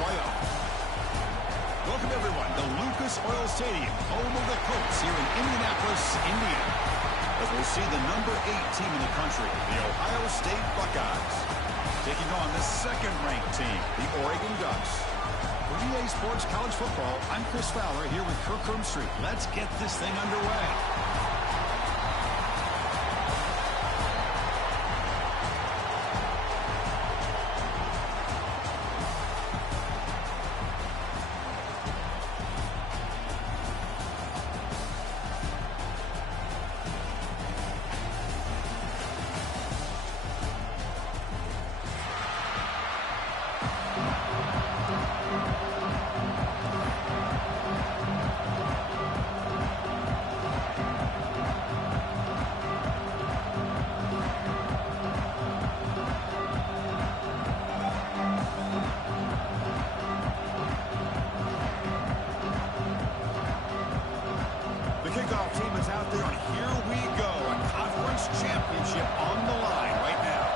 playoffs. Welcome, everyone, to Lucas Oil Stadium, home of the Colts here in Indianapolis, Indiana. As we'll see the number 8 team in the country, the Ohio State Buckeyes, taking on the second-ranked team, the Oregon Ducks. For EA Sports College Football, I'm Chris Fowler here with Kirk Street. Let's get this thing underway. Kickoff team is out there, and here we go. A conference championship on the line right now.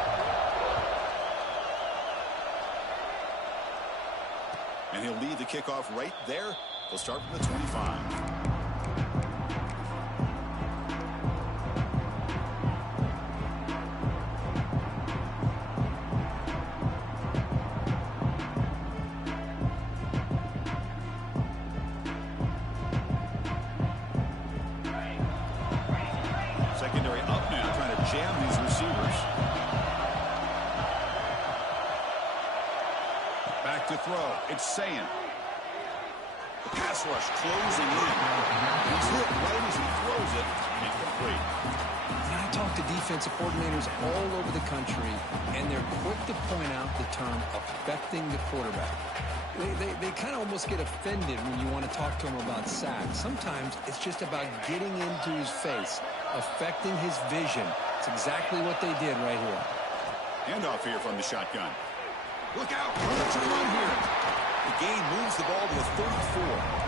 And he'll lead the kickoff right there. He'll start from the 25. Secondary up now, trying to jam these receivers. Back to throw. It's Sayin. The pass rush closing in. He's hit right as he throws it. Incomplete. And I talk to defensive coordinators all over the country, and they're quick to point out the term affecting the quarterback. They kind of almost get offended when you want to talk to them about sacks. Sometimes it's just about getting into his face, affecting his vision. It's exactly what they did right here. Handoff here from the shotgun. Look out! Let's run here. The game moves the ball to the 34.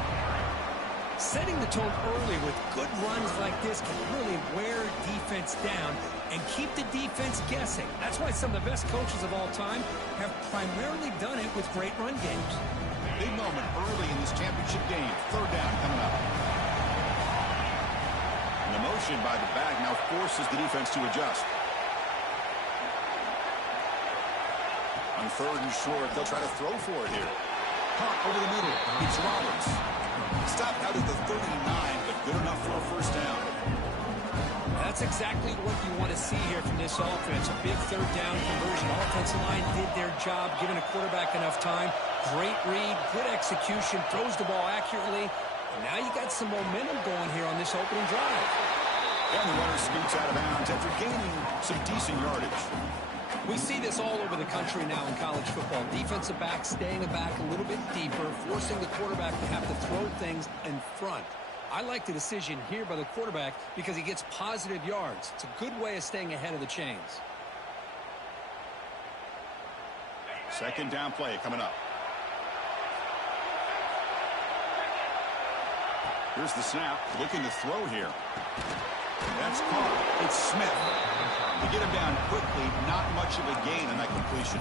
Setting the tone early with good runs like this can really wear defense down and keep the defense guessing. That's why some of the best coaches of all time have primarily done it with great run games. Big moment early in this championship game. Third down coming up. And the motion by the back now forces the defense to adjust. On third and short, they'll try to throw for it here. Hawk over the middle. It's Roberts. Stopped out at the 39, but good enough for a first down. That's exactly what you want to see here from this offense. A big third down conversion. Offensive line did their job, giving a quarterback enough time. Great read, good execution, throws the ball accurately. And now you got some momentum going here on this opening drive. And the runner scoots out of bounds after gaining some decent yardage. We see this all over the country now in college football. Defensive backs staying back a little bit deeper, forcing the quarterback to have to throw things in front. I like the decision here by the quarterback because he gets positive yards. It's a good way of staying ahead of the chains. Second down play coming up. Here's the snap. Looking to throw here. That's caught. It's Smith. To get him down quickly, not much of a gain on that completion.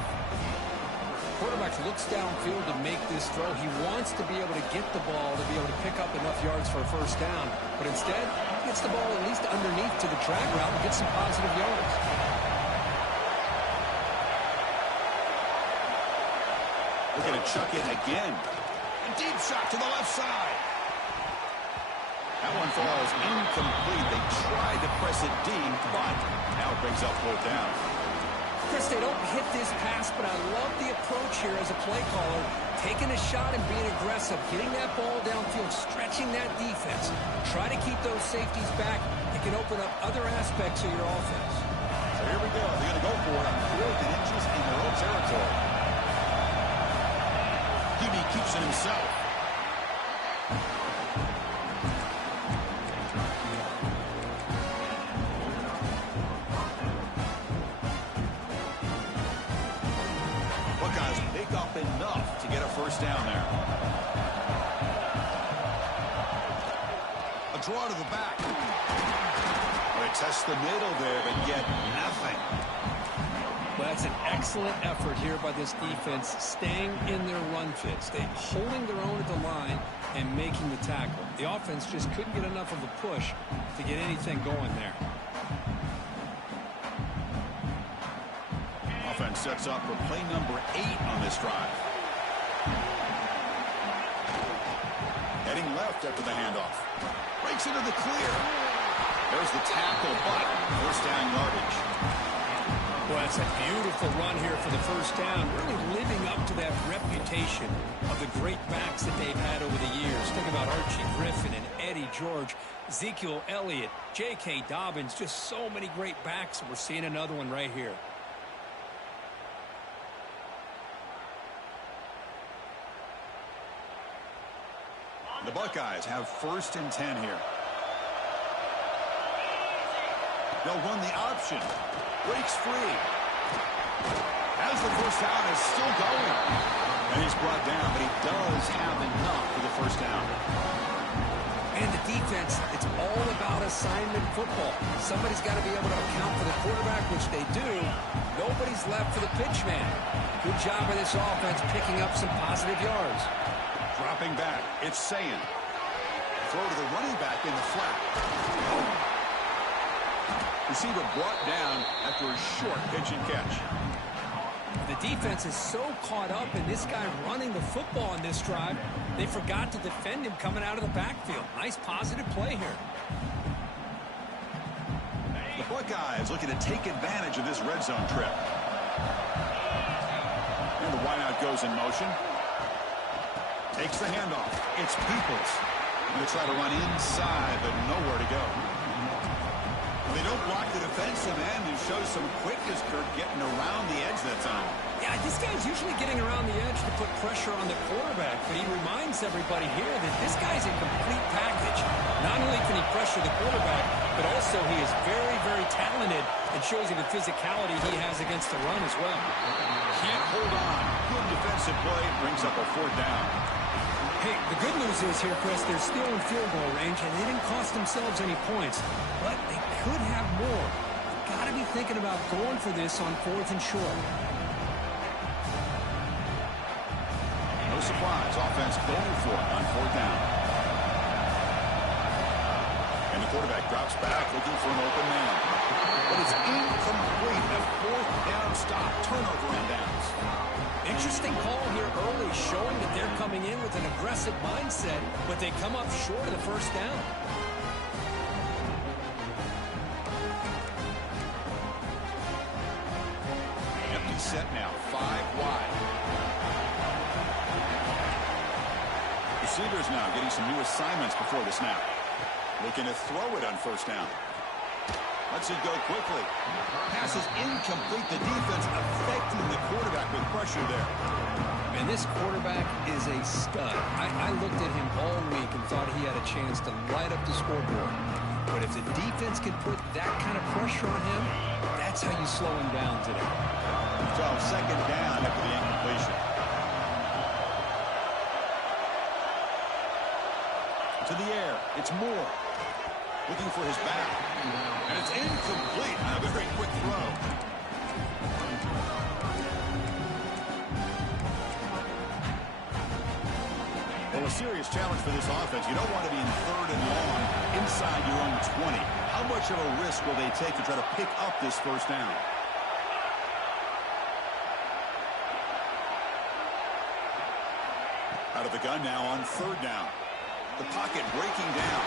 Quarterback looks downfield to make this throw. He wants to be able to get the ball to be able to pick up enough yards for a first down. But instead, he gets the ball at least underneath to the drag route and gets some positive yards. Looking to chuck it again. A deep shot to the left side. That one falls incomplete. They tried to press it deep, but now it brings up fourth down. Chris, they don't hit this pass, but I love the approach here as a play caller. Taking a shot and being aggressive, getting that ball downfield, stretching that defense. Try to keep those safeties back. It can open up other aspects of your offense. So here we go. They're going to go for it on 4th and inches in their own territory. Gibby keeps it himself. Buckeyes pick up enough to get a first down there. A draw to the back. They test the middle there, but get nothing. Well, that's an excellent effort here by this defense, staying in their run fit, holding their own at the line and making the tackle. The offense just couldn't get enough of a push to get anything going there. Offense sets up for play number 8 on this drive. Heading left after the handoff. Breaks into the clear. There's the tackle, but first down yardage. Well, that's a beautiful run here for the first down, really living up to that reputation of the great backs that they've had over the years. Think about Archie Griffin and Eddie George, Ezekiel Elliott, J.K. Dobbins, just so many great backs, and we're seeing another one right here. The Buckeyes have first and 10 here. They'll run the option. Breaks free. As the first down is still going. And he's brought down, but he does have enough for the first down. And the defense, it's all about assignment football. Somebody's got to be able to account for the quarterback, which they do. Nobody's left for the pitch man. Good job by this offense picking up some positive yards. Dropping back, it's Sayan. Throw to the running back in the flat. Receiver brought down after a short pitch and catch. The defense is so caught up in this guy running the football on this drive, they forgot to defend him coming out of the backfield. Nice positive play here. The Buckeyes looking to take advantage of this red zone trip. And the wideout goes in motion. Takes the handoff. It's Peoples. Going to try to run inside, but nowhere to go. They don't block the defensive end and show some quickness, Kirk, getting around the edge that time. Yeah, this guy's usually getting around the edge to put pressure on the quarterback, but he reminds everybody here that this guy's a complete package. Not only can he pressure the quarterback, but also he is very, very talented and shows you the physicality he has against the run as well. Can't hold on. Good defensive play. Brings up a fourth down. Hey, the good news is here, Chris, they're still in field goal range, and they didn't cost themselves any points, but they could have more. Got to be thinking about going for this on 4th and short. No surprise. Offense going for it on 4th down. And the quarterback drops back looking for an open man. But it's incomplete. A 4th down stop. Turnover on downs. Interesting call here early, showing that they're coming in with an aggressive mindset, but they come up short of the first down. Empty set now, 5 wide. Receivers now getting some new assignments before the snap. Looking to throw it on first down. Lets it go quickly. Pass is incomplete. The defense affecting the quarterback with pressure there. And this quarterback is a stud. I looked at him all week and thought he had a chance to light up the scoreboard. But if the defense can put that kind of pressure on him, that's how you slow him down today. So second down after the incompletion. To the air. It's Moore. Looking for his back. And it's incomplete. A very quick throw. Well, a serious challenge for this offense. You don't want to be in 3rd and long inside your own 20. How much of a risk will they take to try to pick up this first down? Out of the gun now on 3rd down. The pocket breaking down.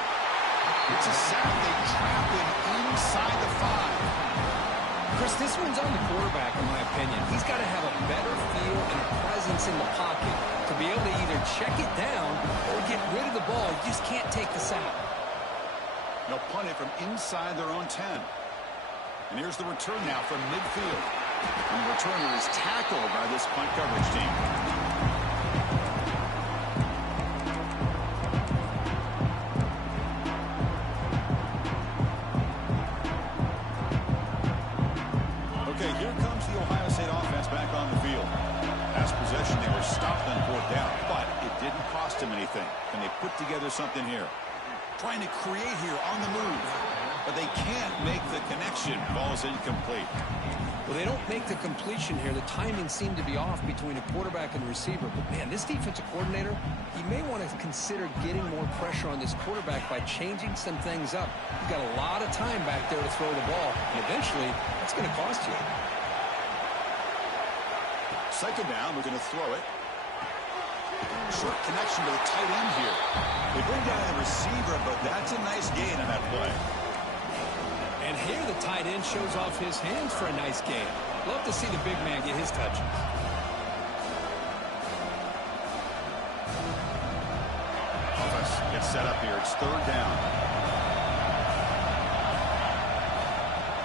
It's a sack. They trap him inside the 5. Chris, this one's on the quarterback, in my opinion. He's got to have a better feel and a presence in the pocket to be able to either check it down or get rid of the ball. You just can't take the sack. They'll punt it from inside their own 10. And here's the return now from midfield. And the returner is tackled by this punt coverage team. Here comes the Ohio State offense back on the field. Last possession, they were stopped on 4th down, but it didn't cost them anything. And they put together something here. Trying to create here on the move. But they can't make the connection. Ball's incomplete. Well, they don't make the completion here. The timing seemed to be off between a quarterback and receiver. But, man, this defensive coordinator, he may want to consider getting more pressure on this quarterback by changing some things up. He's got a lot of time back there to throw the ball, and eventually that's going to cost you. Second down, we're going to throw it. Short connection to the tight end here. They bring down the receiver, but that's a nice gain on that play. And here the tight end shows off his hands for a nice gain. Love to see the big man get his touches. Offense gets set up here. It's third down.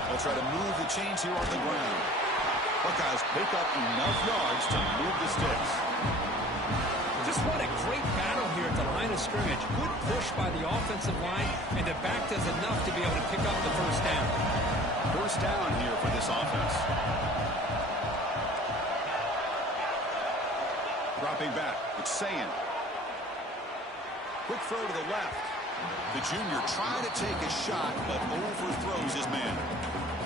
They'll try to move the chains here on the ground. Buckeyes pick up enough yards to move the sticks. Just what a great battle here at the line of scrimmage. Good push by the offensive line, and the back does enough to be able to pick up the first down. First down here for this offense. Dropping back, it's Sayin. Quick throw to the left. The junior trying to take a shot, but overthrows his man.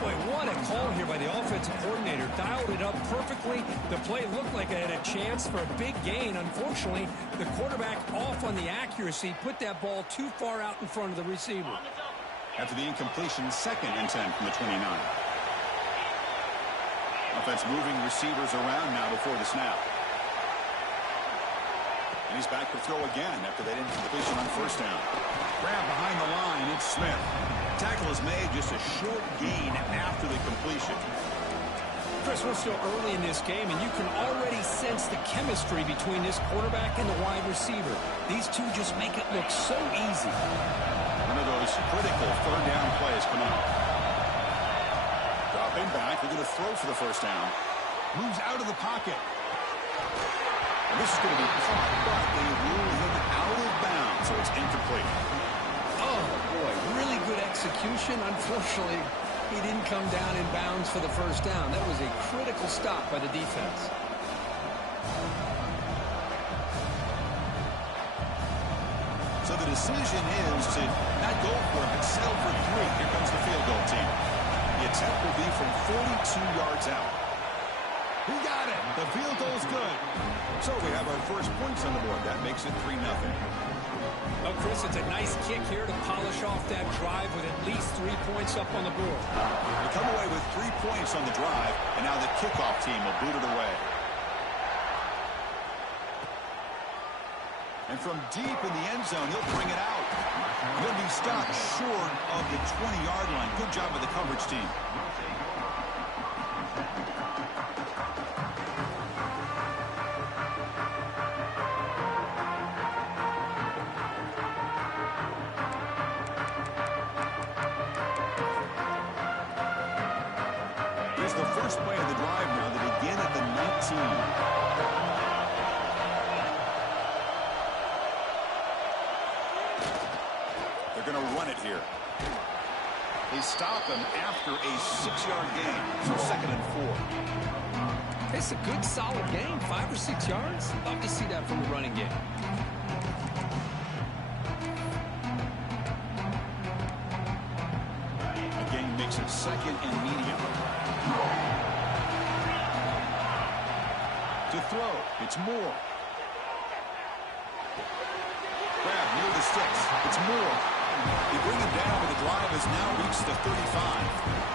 Boy, what a call here by the offensive coordinator. Dialed it up perfectly. The play looked like it had a chance for a big gain. Unfortunately, the quarterback off on the accuracy, put that ball too far out in front of the receiver. After the incompletion, 2nd and 10 from the 29. Offense moving receivers around now before the snap. And he's back to throw again after that incompletion on first down. Grab behind the line, it's Smith. Tackle is made, just a short gain after the completion. Chris, we're still early in this game, and you can already sense the chemistry between this quarterback and the wide receiver. These two just make it look so easy. One of those critical third down plays coming up. Dropping back, they're going to throw for the first down. Moves out of the pocket. And this is going to be caught, but they rule him out of bounds, so it's incomplete. Oh, boy, really good execution. Unfortunately, he didn't come down in bounds for the first down. That was a critical stop by the defense. So the decision is to not go for it, but settle for 3. Here comes the field goal team. The attempt will be from 42 yards out. He got it. The field goal's good. So we have our first points on the board. That makes it 3-0. Well, Chris, it's a nice kick here to polish off that drive with at least 3 points up on the board. They come away with 3 points on the drive, and now the kickoff team will boot it away. And from deep in the end zone, he'll bring it out. He'll be stopped short of the 20-yard line. Good job by the coverage team. Here's the first play of the drive now. They begin at the 19. They're going to run it here. They stop him after a 6-yard gain. So 2nd and 4. It's a good, solid gain, 5 or 6 yards. Love to see that from the running game. The gain makes it 2nd and medium. To throw, it's Moore. Grab near the sticks. It's Moore. They bring him down, but the drive has now reached the 35.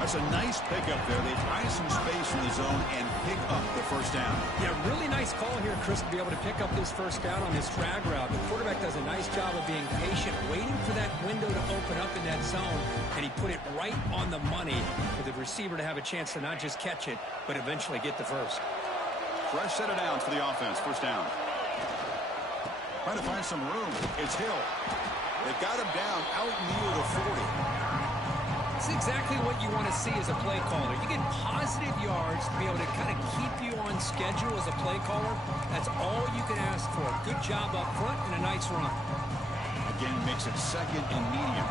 That's a nice pickup there. They find some space in the zone and pick up the first down. Yeah, really nice call here, Chris, to be able to pick up this first down on this drag route. The quarterback does a nice job of being patient, waiting for that window to open up in that zone, and he put it right on the money for the receiver to have a chance to not just catch it, but eventually get the first. Fresh set of downs for the offense. First down. Trying to find some room. It's Hill. They've got him down out near the 40. It's exactly what you want to see as a play caller. You get positive yards to be able to kind of keep you on schedule as a play caller. That's all you can ask for. Good job up front and a nice run. Again, makes it 2nd and medium.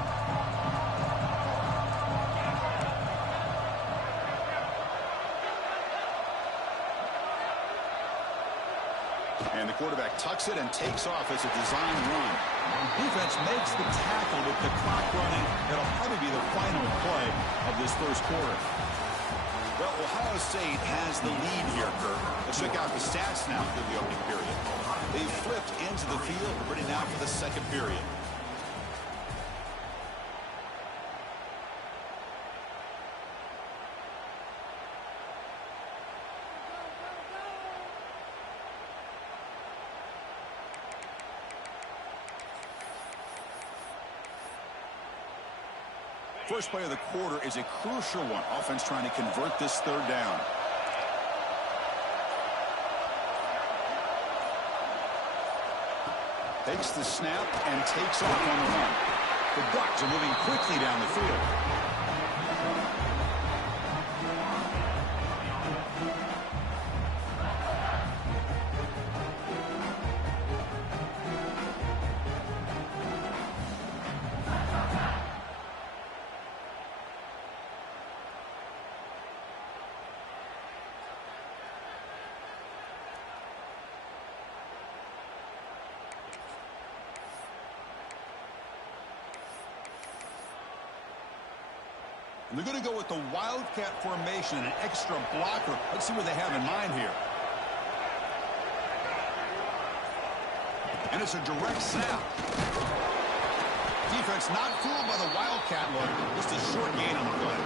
And the quarterback tucks it and takes off as a design run. Defense makes the tackle with the clock running. That'll probably be the final play of this first quarter. Well, Ohio State has the lead here, Kirk. Let's check out the stats now through the opening period. They've flipped into the field, ready now for the second period. First play of the quarter is a crucial one. Offense trying to convert this third down. Takes the snap and takes off on the run. The Ducks are moving quickly down the field. They're going to go with the Wildcat formation, an extra blocker. Let's see what they have in mind here. And it's a direct snap. Defense not fooled by the Wildcat look. Just a short gain on the play.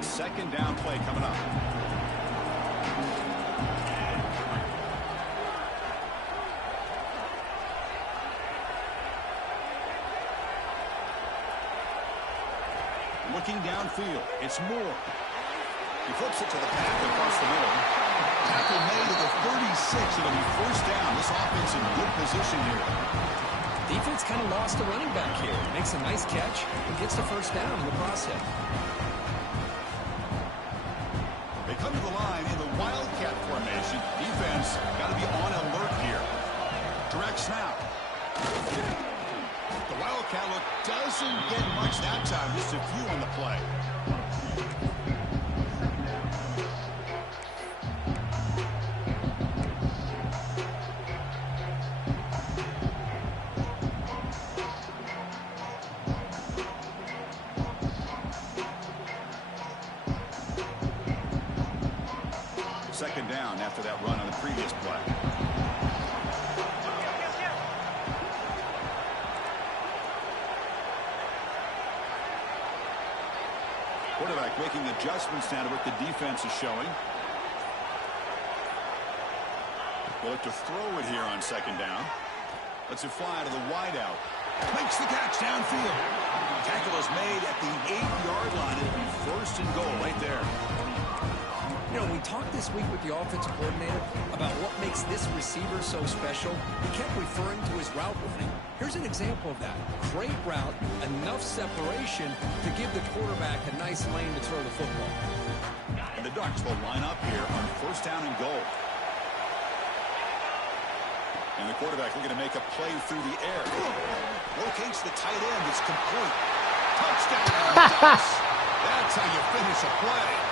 Second down play coming up. Looking downfield, it's Moore. He flips it to the path across the middle. Tackle made to the 36. It'll be first down. This offense in good position here. Defense kind of lost a running back here. Makes a nice catch and gets the first down in the process. They come to the line in the Wildcat formation. Defense got to be on alert here. Direct snap. The Wildcat look doesn't get much that time. Just a few on the play. Second down after that run on the previous play. Quarterback making adjustments now to what the defense is showing. We'll look to throw it here on second down. Lets it fly to the wideout. Makes the catch downfield. Tackle is made at the 8-yard line. It'll be first and goal right there. You know, we talked this week with the offensive coordinator about what makes this receiver so special. He kept referring to his route running. Here's an example of that. Great route, enough separation to give the quarterback a nice lane to throw the football. And the Ducks will line up here on first down and goal. And the quarterback looking to make a play through the air. Locates the tight end. It's complete. Touchdown, Ducks. That's how you finish a play.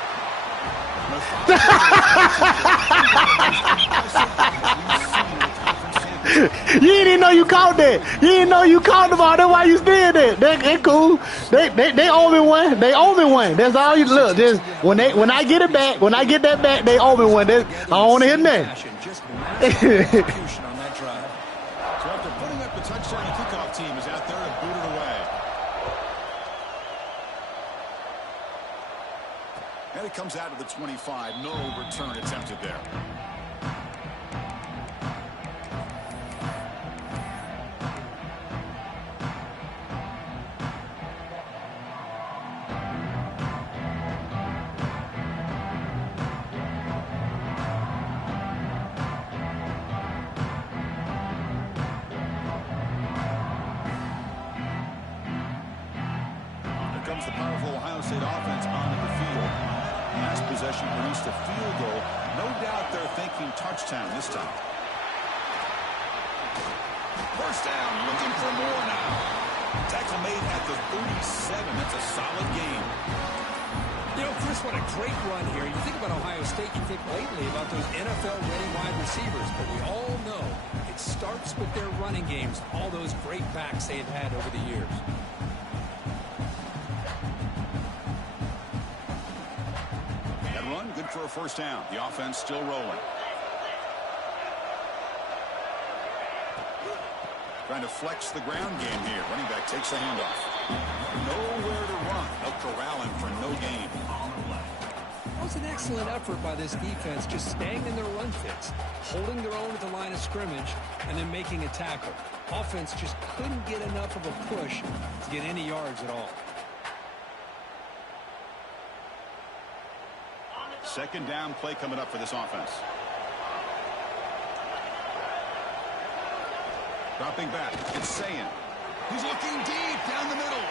You didn't even know you caught that. You didn't know you caught the ball. That's why you did that. They cool. They owe me one. They owe me one. That's all you look. Just when I get it back, when I get that back, they owe me one. I don't want to hear nothing. Execution on that drive. So after putting up the touchdown, the kickoff team is out there to boot it away. And it comes out of the 25. No return attempted there. Here comes the powerful Ohio State offense onto the field. Last possession produced a field goal. No doubt they're thinking touchdown this time. First down, looking for more now. Tackle made at the 37. That's a solid gain. You know, Chris, what a great run here. You think about Ohio State, you think lately about those NFL-ready wide receivers, but we all know it starts with their running games, all those great backs they've had over the years. That run, good for a first down. The offense still rolling. Trying to flex the ground game here. Running back takes the handoff. Nowhere to run. They'll corral him for no gain. It was an excellent effort by this defense, just staying in their run fits, holding their own at the line of scrimmage, and then making a tackle. Offense just couldn't get enough of a push to get any yards at all. Second down play coming up for this offense. Dropping back, it's Sayin. He's looking deep down the middle.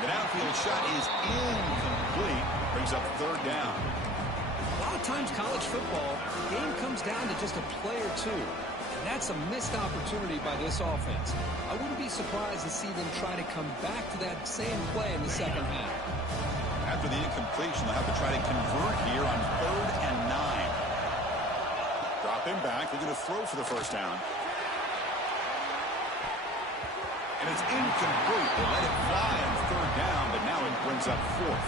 The downfield shot is incomplete. Brings up third down. A lot of times college football, the game comes down to just a play or two. And that's a missed opportunity by this offense. I wouldn't be surprised to see them try to come back to that same play in the second half. After the incompletion, they'll have to try to convert here on 3rd and 9. Dropping back, they're going to throw for the first down. And it's incomplete. They let it fly on 3rd down, but now it brings up 4th.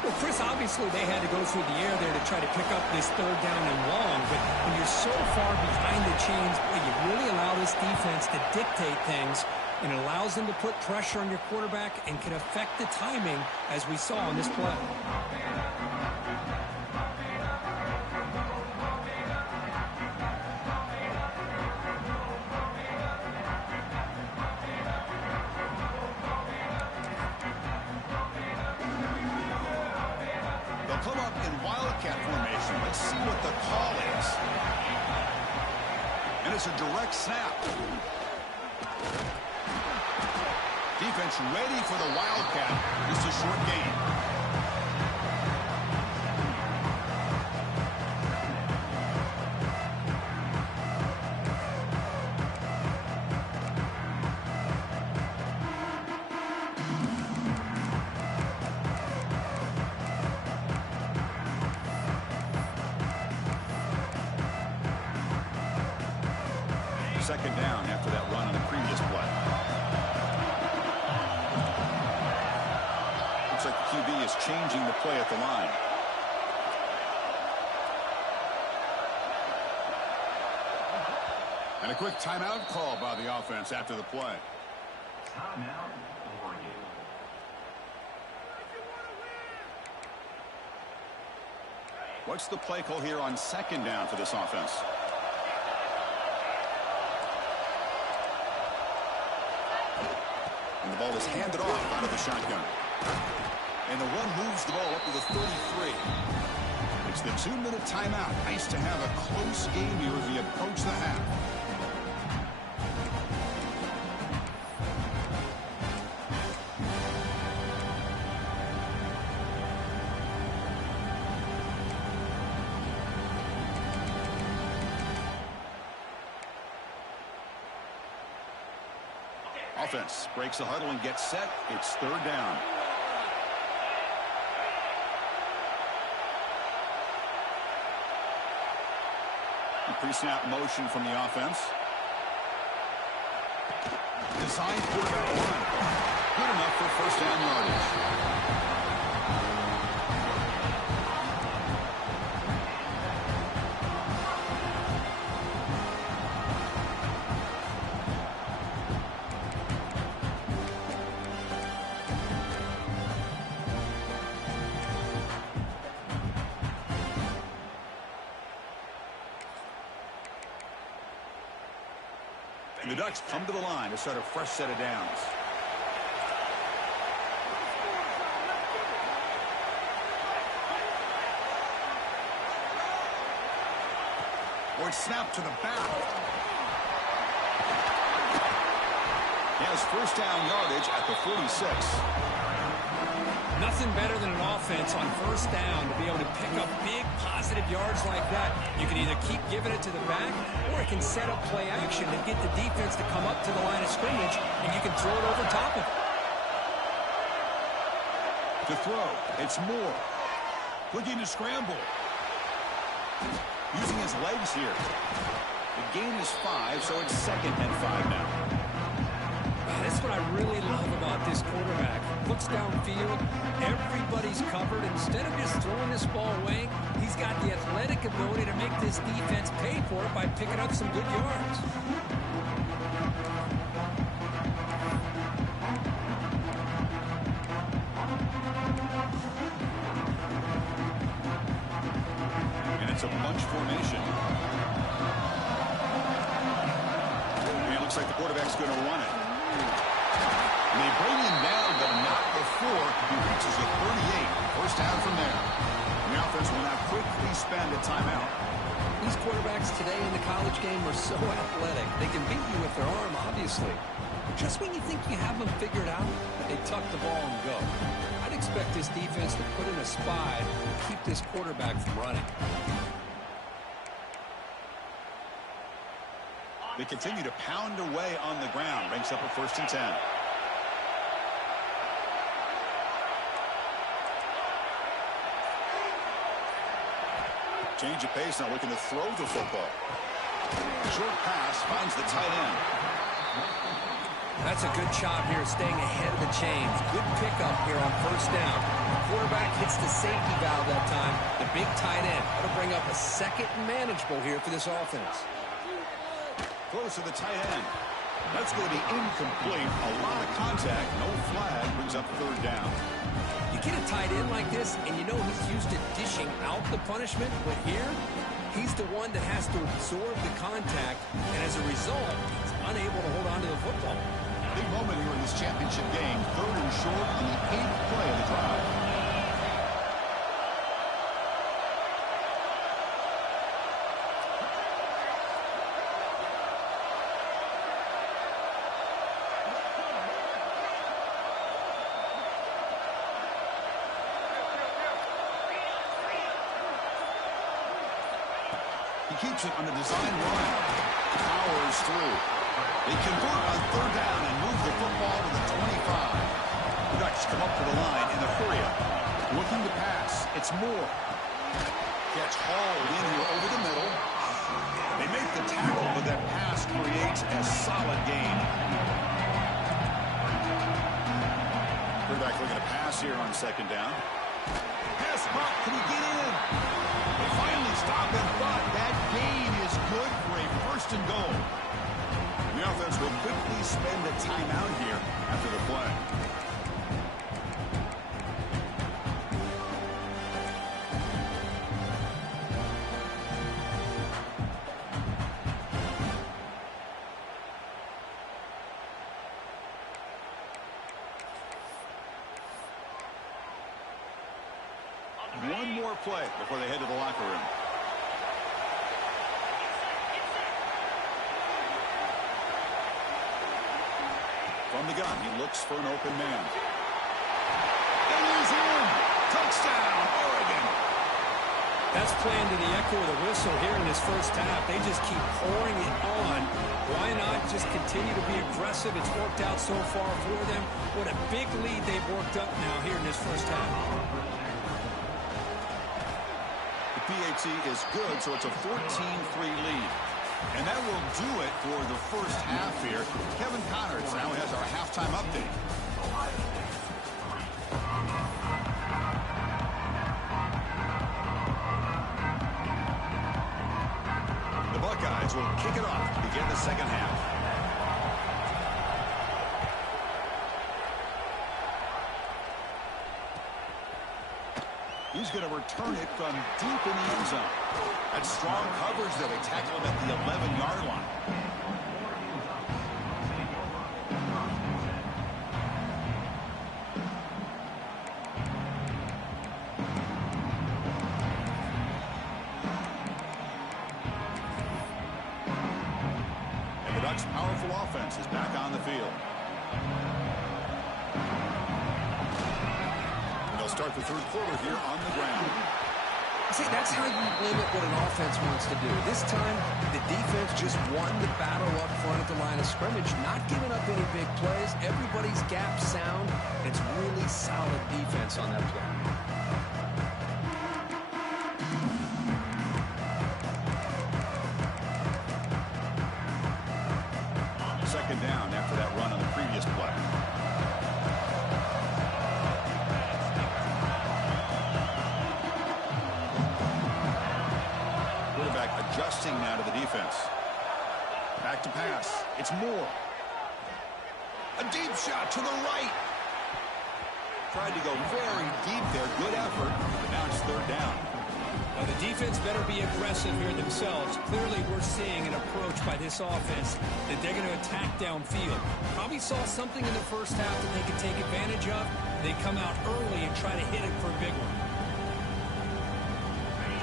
Well, Chris, obviously they had to go through the air there to try to pick up this 3rd down and long, but when you're so far behind the chains, boy, you really allow this defense to dictate things, and it allows them to put pressure on your quarterback and can affect the timing, as we saw on this play. Come up in Wildcat formation. Let's see what the call is. And it's a direct snap. Defense ready for the Wildcat. Just a short gain. Second down after that run on the previous play. Looks like the QB is changing the play at the line. And a quick timeout call by the offense after the play. Timeout, Oregon. What's the play call here on second down for this offense? And the ball is handed off out of the shotgun. And the run moves the ball up to the 33. It's the 2-minute timeout. Nice to have a close game here as we approach the half. Offense breaks the huddle and gets set. It's 3rd down. Pre-snap motion from the offense. Designed quarterback run. Good enough for first down yardage. The Ducks come to the line to start a fresh set of downs. Or it's snapped to the back. He has first down yardage at the 46. Nothing better than an offense on first down to be able to pick up big positive yards like that. You can either keep giving it to the back, or it can set up play action and get the defense to come up to the line of scrimmage, and you can throw it over top of it. To throw, it's Moore. Looking to scramble. Using his legs here. The gain is 5, so it's 2nd and 5 now. That's what I really love about this quarterback. Looks downfield, everybody's covered. Instead of just throwing this ball away, he's got the athletic ability to make this defense pay for it by picking up some good yards. And it's a bunch formation. And it looks like the quarterback's going to run it. And they bring him down, but not before he reaches a 38. First down from there. And the offense will now quickly spend a timeout. These quarterbacks today in the college game are so athletic. They can beat you with their arm, obviously. But just when you think you have them figured out, they tuck the ball and go. I'd expect this defense to put in a spy to keep this quarterback from running. They continue to pound away on the ground. Ranks up a 1st and 10. Change of pace, now looking to throw the football. Short pass finds the tight end. That's a good job here, staying ahead of the chains. Good pickup here on 1st down. The quarterback hits the safety valve that time. The big tight end. That'll bring up a 2nd and manageable here for this offense. Close to the tight end. That's going to be incomplete. A lot of contact. No flag. Brings up 3rd down. You get a tight end like this, and you know he's used to dishing out the punishment, but here, he's the one that has to absorb the contact, and as a result, he's unable to hold on to the football. Big moment here in this championship game. 3rd and short in the 8th play of the drive. He keeps it on the design run. Powers through. They convert on 3rd down and move the football to the 25. The Ducks come up to the line in the hurry-up. Looking to pass. It's Moore. Gets hauled in here over the middle. They make the tackle, but that pass creates a solid gain. Quarterback looking to pass here on 2nd down. Pass block. Can he get in? They finally stop it, but that gain is good for a 1st and goal. The offense will quickly spend a timeout here after the play. One more play before they head to the locker room. From the gun, he looks for an open man. And he's in! Touchdown, Oregon! That's playing to the echo of the whistle here in this 1st half. They just keep pouring it on. Why not just continue to be aggressive? It's worked out so far for them. What a big lead they've worked up now here in this 1st half. The PAT is good, so it's a 14-3 lead. And that will do it for the 1st half here. Kevin Connors now has our halftime update. The Buckeyes will kick it off to begin the 2nd half. He's going to return it from deep in the end zone. That's strong coverage there. They tackle him at the 11-yard line. And the Ducks' powerful offense is back on the field. Start the 3rd quarter here on the ground. See, that's how you limit what an offense wants to do. This time, the defense just won the battle up front at the line of scrimmage, not giving up any big plays. Everybody's gap sound. It's really solid defense on that play. Second down after that run on the previous play. Quarterback adjusting now to the defense. Back to pass. It's Moore. A deep shot to the right. Tried to go very deep there. Good effort. But now it's third down. Now the defense better be aggressive here themselves. Clearly we're seeing an approach by this offense that they're going to attack downfield. Probably saw something in the first half that they could take advantage of. They come out early and try to hit it for a big one.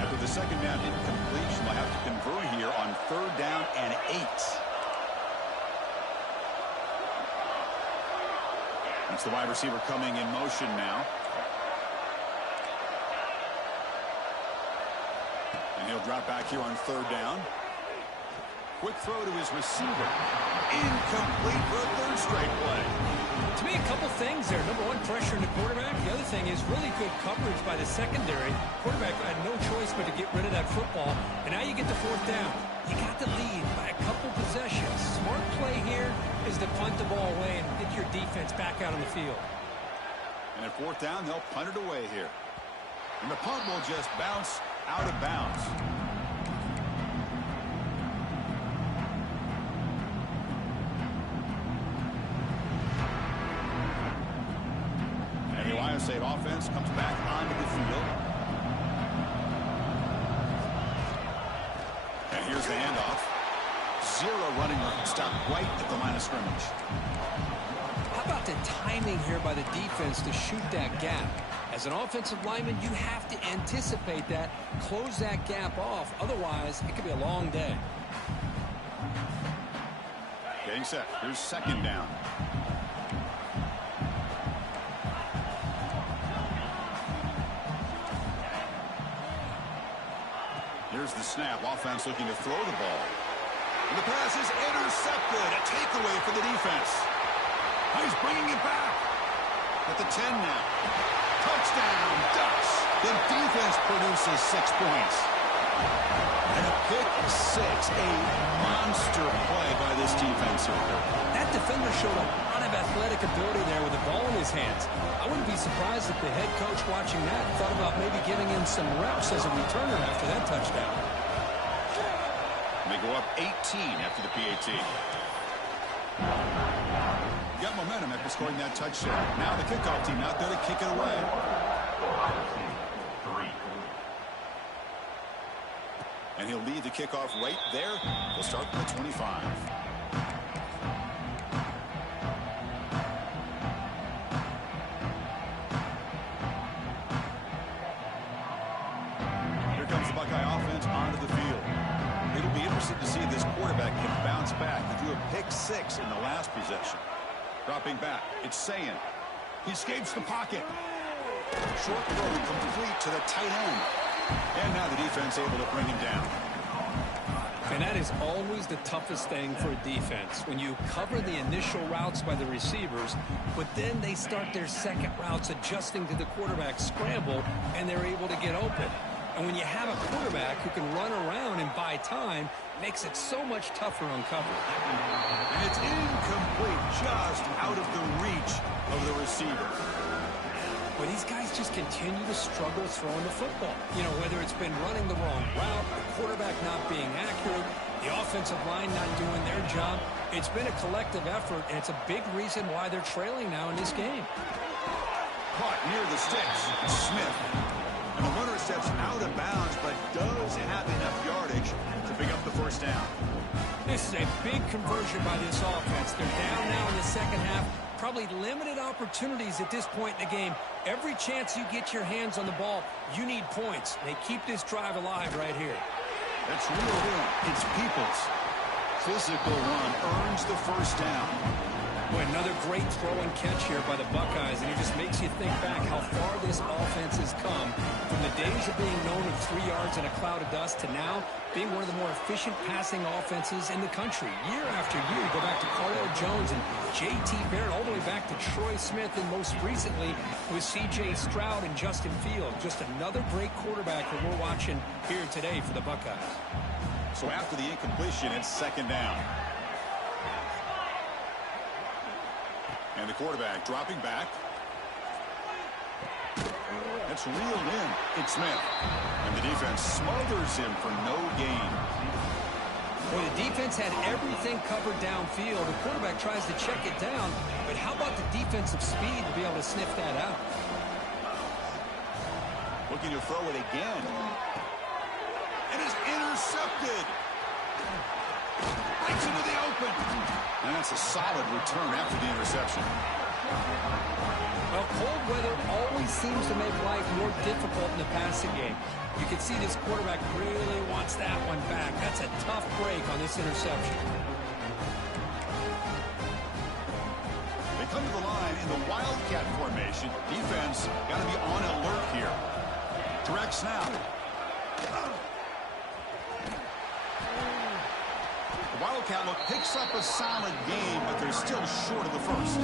After the second down incompletion, they'll have to convert here on third down and 8. That's the wide receiver coming in motion now. And he'll drop back here on third down. Quick throw to his receiver. Incomplete for a third straight play. To me, a couple things there. Number one, pressure in the quarterback. The other thing is really good coverage by the secondary. Quarterback had no choice but to get rid of that football. And now you get the fourth down. You got the lead by a couple possessions. Smart play here is to punt the ball away and get your defense back out on the field. And at fourth down, they'll punt it away here. And the punt will just bounce out of bounds. And the Ohio State offense comes back onto the field. And here's the handoff. Zero running room. Stop right at the line of scrimmage. How about the timing here by the defense to shoot that gap? As an offensive lineman, you have to anticipate that, close that gap off. Otherwise, it could be a long day. Getting set. Here's second down. Here's the snap. Offense looking to throw the ball. And the pass is intercepted. A takeaway for the defense. Oh, he's bringing it back. At the 10 now. Touchdown, Ducks. The defense produces 6 points. And a pick 6. A monster play by this defense here. That defender showed a lot of athletic ability there with the ball in his hands. I wouldn't be surprised if the head coach watching that thought about maybe giving him some reps as a returner after that touchdown. And they go up 18 after the PAT. Got momentum after scoring that touchdown. Now the kickoff team out there to kick it away. And he'll lead the kickoff right there. He'll start from the 25. Here comes the Buckeye offense onto the field. It'll be interesting to see if this quarterback can bounce back. He threw a pick 6 in the last possession. Dropping back, it's Sayin. He escapes the pocket. Short throw complete to the tight end. And now the defense able to bring him down. And that is always the toughest thing for a defense. When you cover the initial routes by the receivers, but then they start their second routes adjusting to the quarterback scramble, and they're able to get open. And when you have a quarterback who can run around and buy time, it makes it so much tougher on coverage. And it's incomplete, just out of the reach of the receiver. But these guys just continue to struggle throwing the football. You know, whether it's been running the wrong route, the quarterback not being accurate, the offensive line not doing their job. It's been a collective effort, and it's a big reason why they're trailing now in this game. Caught near the sticks. Smith. And the runner steps out of bounds, but does have enough yardage to pick up the first down. This is a big conversion by this offense. They're down now in the second half. Probably limited opportunities at this point in the game. Every chance you get your hands on the ball, you need points. They keep this drive alive right here. That's real him. It's Peoples. Physical run earns the first down. Boy, another great throw and catch here by the Buckeyes, and it just makes you think back how far this offense has come from the days of being known of 3 yards in a cloud of dust to now being one of the more efficient passing offenses in the country. Year after year, you go back to Carlo Jones and J.T. Barrett, all the way back to Troy Smith, and most recently with C.J. Stroud and Justin Fields. Just another great quarterback that we're watching here today for the Buckeyes. So after the incompletion, it's second down. And the quarterback dropping back. That's reeled in. It's Smith. And the defense smothers him for no gain. Well, the defense had everything covered downfield. The quarterback tries to check it down, but how about the defensive speed to be able to sniff that out? Looking to throw it again. And it's intercepted. Right into the open. And that's a solid return after the interception. Well, cold weather always seems to make life more difficult in the passing game. You can see this quarterback really wants that one back. That's a tough break on this interception. They come to the line in the Wildcat formation. Defense got to be on alert here. Direct snap. The Wildcat look picks up a solid game, but they're still short of the first.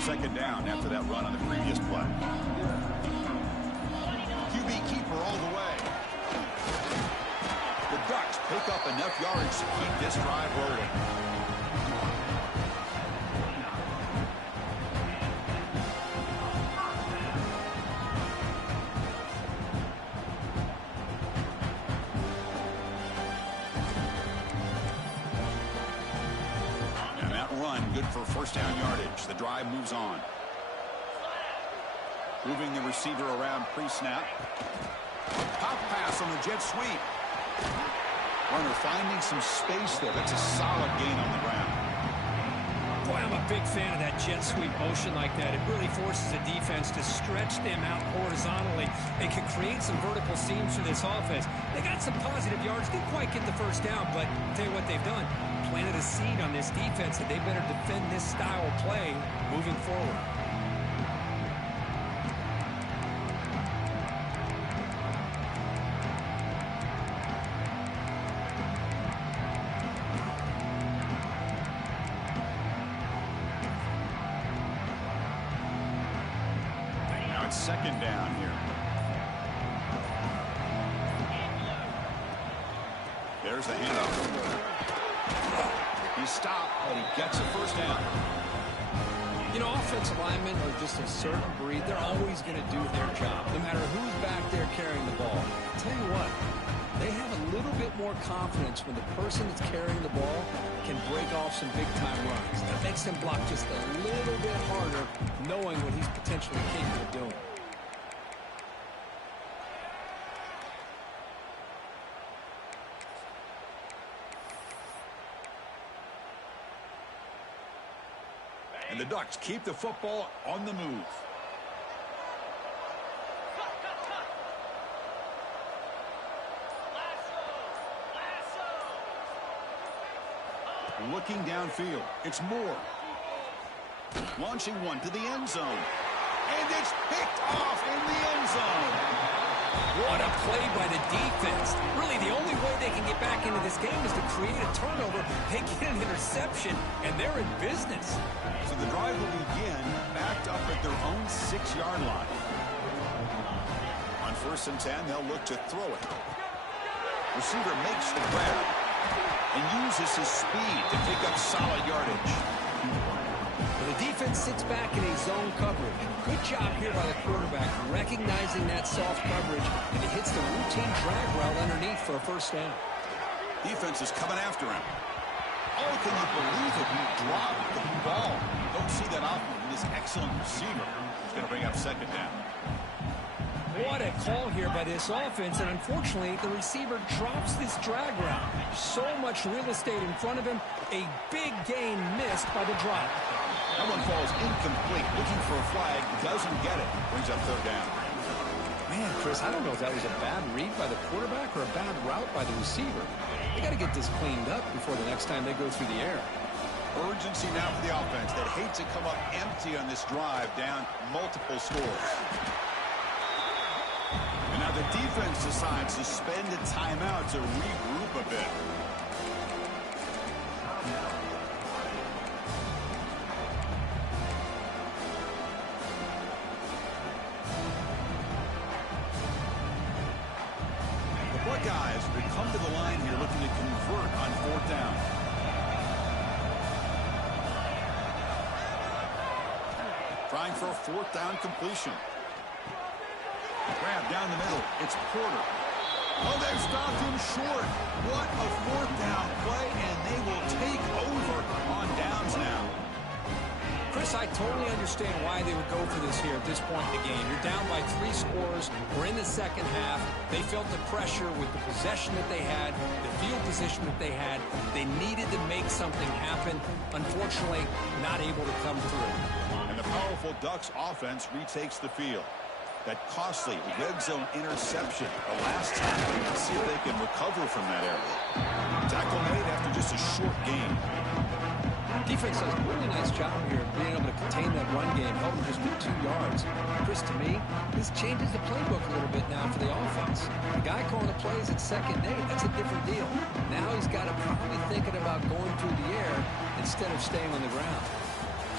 Second down after that run on the previous play. QB keeper all the way. The Ducks pick up enough yards to keep this drive rolling. Good for first down yardage. The drive moves on. Moving the receiver around pre-snap. Pop pass on the jet sweep. Runner finding some space there. That's a solid gain on the ground. Boy, I'm a big fan of that jet sweep motion like that. It really forces a defense to stretch them out horizontally. They can create some vertical seams for this offense. They got some positive yards. Didn't quite get the first down, but I'll tell you what they've done. Planted a seed on this defense that they better defend this style of play moving forward. Now it's second down here. There's the handoff. He stopped, but he gets a first down. You know, offensive linemen are just a certain breed. They're always going to do their job, no matter who's back there carrying the ball. I'll tell you what, they have a little bit more confidence when the person that's carrying the ball can break off some big-time runs. That makes them block just a little bit harder, knowing what he's potentially capable of doing. And the Ducks keep the football on the move. Looking downfield. It's Moore. Launching one to the end zone. And it's picked off in the end zone. What a play by the defense. Really, the only way they can get back into this game is to create a turnover. They get an interception, and they're in business. So the drive will begin backed up at their own 6-yard line. On 1st and 10, they'll look to throw it. Receiver makes the grab and uses his speed to pick up solid yardage. Well, the defense sits back in a zone coverage. Good job here by the quarterback, recognizing that soft coverage, and he hits the routine drag route underneath for a first down. Defense is coming after him. Oh, can you believe it? He dropped the ball. Don't see that often from this excellent receiver. He's going to bring up second down. What a call here by this offense, and unfortunately, the receiver drops this drag route. So much real estate in front of him, a big gain missed by the drop. That one falls incomplete. Looking for a flag, doesn't get it. Brings up third down. Man, Chris, I don't know if that was a bad read by the quarterback or a bad route by the receiver. They got to get this cleaned up before the next time they go through the air. Urgency now for the offense that hates to come up empty on this drive, down multiple scores. And now the defense decides to spend a timeout to regroup a bit. The Buckeyes will come to the line here looking to convert on fourth down. Trying for a fourth down completion. Grab down the middle. It's Porter. Oh, they've stopped him short. What a fourth down play, and they will take over on downs now. Chris, I totally understand why they would go for this here at this point in the game. You're down by 3 scores. We're in the second half. They felt the pressure with the possession that they had, the field position that they had. They needed to make something happen. Unfortunately, not able to come through. And the powerful Ducks offense retakes the field. That costly red zone interception. The last time, let's see if they can recover from that area. Tackle made after just a short gain. Defense does a really nice job here of being able to contain that run game, held them just with 2 yards. Chris, to me, this changes the playbook a little bit now for the offense. The guy calling the plays at 2nd and 8, that's a different deal. Now he's got to probably thinking about going through the air instead of staying on the ground.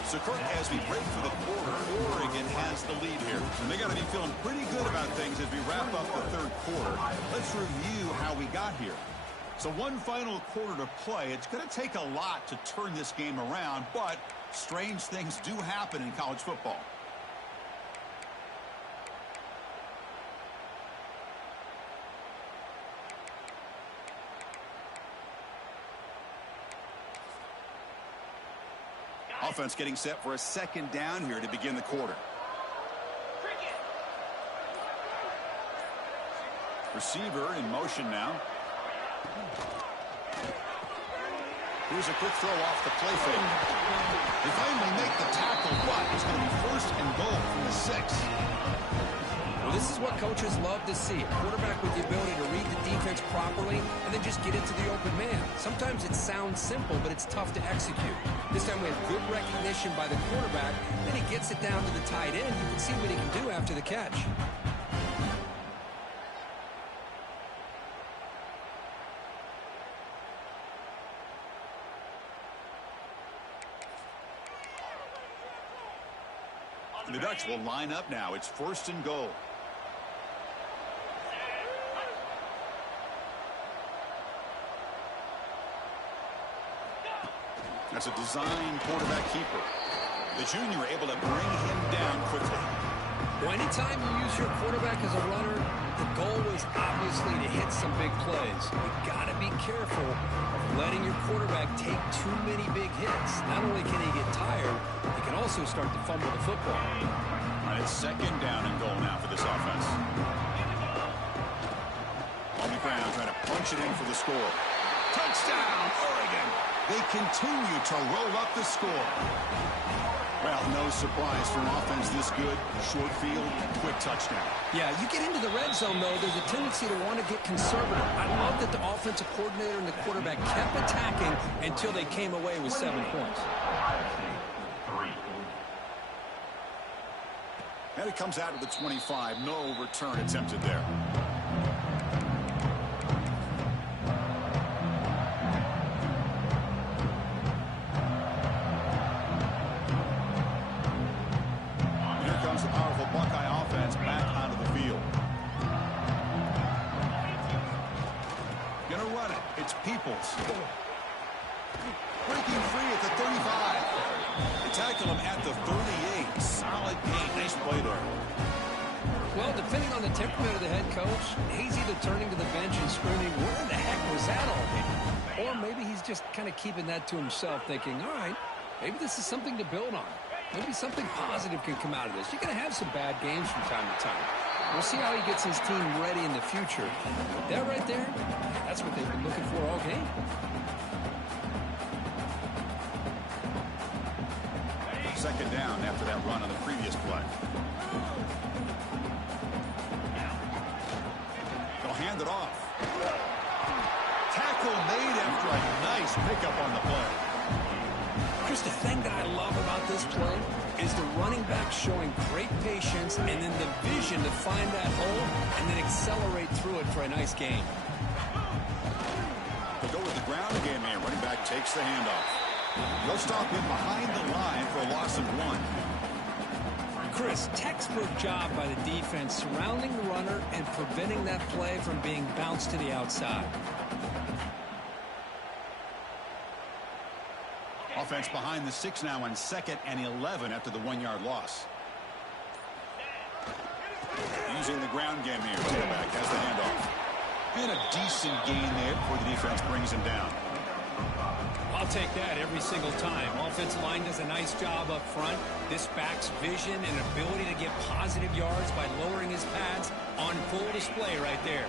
So, Kirk, as we break for the quarter, Oregon has the lead here. And they got to be feeling pretty good about things as we wrap up the third quarter. Let's review how we got here. So one final quarter to play. It's going to take a lot to turn this game around, but strange things do happen in college football. Offense getting set for a second down here to begin the quarter. Receiver in motion now. Here's a quick throw off the play fake. They finally make the tackle, but it's going to be 1st and goal from the 6. Well, this is what coaches love to see. A quarterback with the ability to read the defense properly and then just get into the open man. Sometimes it sounds simple, but it's tough to execute. This time we have good recognition by the quarterback. Then he gets it down to the tight end. You can see what he can do after the catch. The Ducks will line up now. It's 1st and goal. That's a design quarterback keeper. The junior able to bring him down quickly. Well, anytime you use your quarterback as a runner, the goal is obviously to hit some big plays. You've got to be careful of letting your quarterback take too many big hits. Not only can he get tired, he can also start to fumble the football. All right, it's 2nd down and goal now for this offense. On the ground, trying to punch it in for the score. Touchdown, Oregon! They continue to roll up the score. Well, no surprise for an offense this good. Short field, quick touchdown. Yeah, you get into the red zone, though, there's a tendency to want to get conservative. I love that the offensive coordinator and the quarterback kept attacking until they came away with 7 points. And it comes out of the 25. No return attempted there. The powerful Buckeye offense back onto the field. Gonna run it. It's Peoples. Breaking free at the 35. They tackle him at the 38. Solid gain. Nice play there. Well, depending on the temperament of the head coach, he's either turning to the bench and screaming, "Where the heck was that all game?" Or maybe he's just kind of keeping that to himself, thinking, all right, maybe this is something to build on. Maybe something positive can come out of this. You're going to have some bad games from time to time. We'll see how he gets his team ready in the future. That right there, that's what they've been looking for all game. Second down after that run on the previous play. They'll hand it off. Tackle made after a nice pickup on the play. Chris, the thing that I love about this play is the running back showing great patience and then the vision to find that hole and then accelerate through it for a nice gain. They'll go with the ground game here. Running back takes the handoff. They'll stop him behind the line for a loss of 1. Chris, textbook job by the defense surrounding the runner and preventing that play from being bounced to the outside. Offense behind the 6 now on 2nd and 11 after the 1-yard loss. Using the ground game here. Tailback has the handoff. And a decent gain there before the defense brings him down. I'll take that every single time. Offensive line does a nice job up front. This back's vision and ability to get positive yards by lowering his pads on full display right there.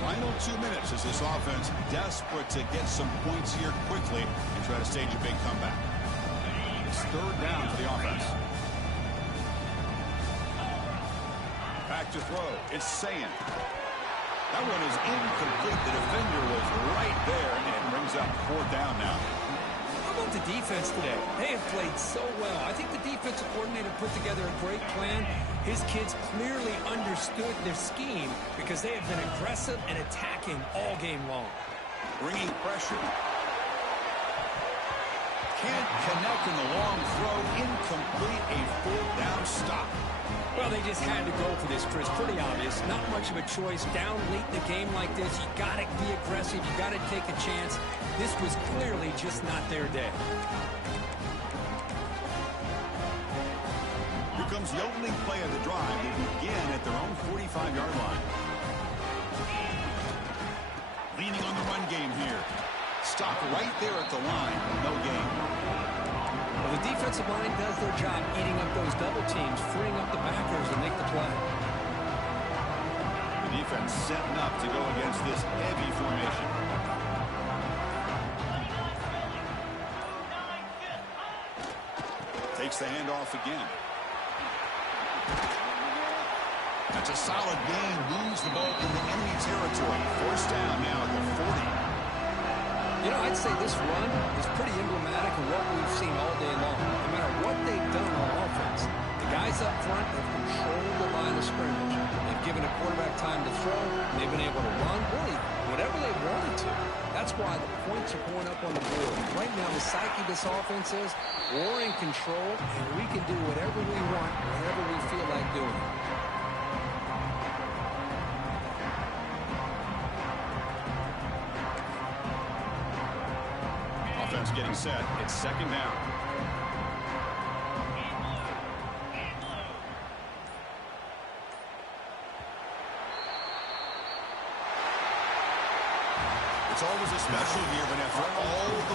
Final 2 minutes as this offense desperate to get some points here quickly and try to stage a big comeback. It's 3rd down for the offense. Back to throw. It's Sand. That one is incomplete. The defender was right there and brings up 4th down now. How about the defense today? They have played so well. I think the defensive coordinator put together a great plan. His kids clearly understood their scheme because they have been aggressive and attacking all game long. Bringing pressure. Can't connect in the long throw. Incomplete. A 4th down stop. Well, they just had to go for this, Chris. Pretty obvious. Not much of a choice. Down late in the game like this, you got to be aggressive. You got to take a chance. This was clearly just not their day. Here comes the opening play of the drive. They begin at their own 45-yard line. Leaning on the run game here. Stop right there at the line. No gain. Well, the defensive line does their job eating up those double teams, freeing up the backers to make the play. The defense setting up to go against this heavy formation. Takes the handoff again. That's a solid gain. Moves the ball in the enemy territory. 4th down now at the 40. You know, I'd say this run is pretty emblematic of what we've seen all day long. No matter what they've done on offense, the guys up front have controlled the line of scrimmage. They've given a quarterback time to throw. They've been able to run, really, whatever they wanted to. That's why the points are going up on the board. Right now, the psyche of this offense is we're in control, and we can do whatever we want, whenever we feel like doing it. Getting set. It's 2nd down. It's always a special year, but after all the